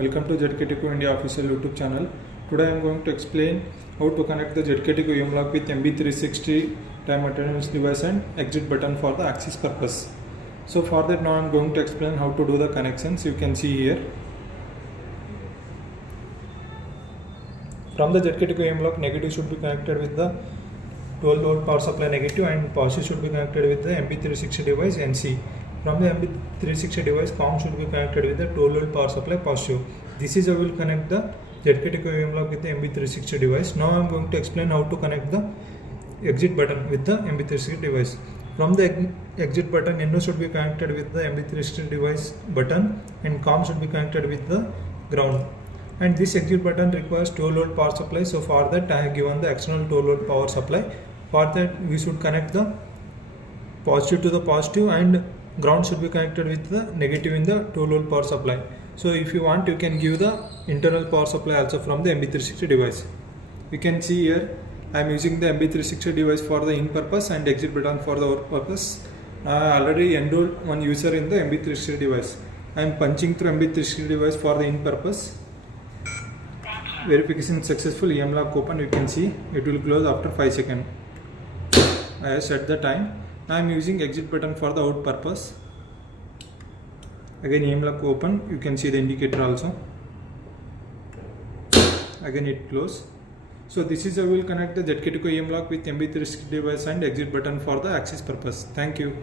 Welcome to ZKTeco India official YouTube channel. Today I am going to explain how to connect the ZKTeco M-Lock with MB360 time attendance device and exit button for the access purpose. So for that now I am going to explain how to do the connections. You can see here. From the ZKTeco M-Lock, negative should be connected with the 12 volt power supply negative and positive should be connected with the MB360 device NC. From the MB360 device, COM should be connected with the 12 volt power supply positive. This is how we will connect the ZKTeco M-Lock with the MB360 device. Now I am going to explain how to connect the exit button with the MB360 device. From the exit button, NO should be connected with the MB360 device button and COM should be connected with the ground. And this exit button requires 12 volt power supply. So for that I have given the external 12 volt power supply. For that we should connect the positive to the positive and ground should be connected with the negative in the 12 volt power supply. So if you want, you can give the internal power supply also from the MB360 device. You can see here I am using the MB360 device for the in purpose and exit button for the out purpose. I already enrolled one user in the MB360 device. I am punching through MB360 device for the in purpose. Verification successful, M-Lock open. You can see it will close after 5 seconds. I have set the time. Now I am using exit button for the out purpose. Again M-Lock open. You can see the indicator also. Again it close. So this is how we will connect the ZKTeco M-Lock with MB360 device and exit button for the access purpose. Thank you.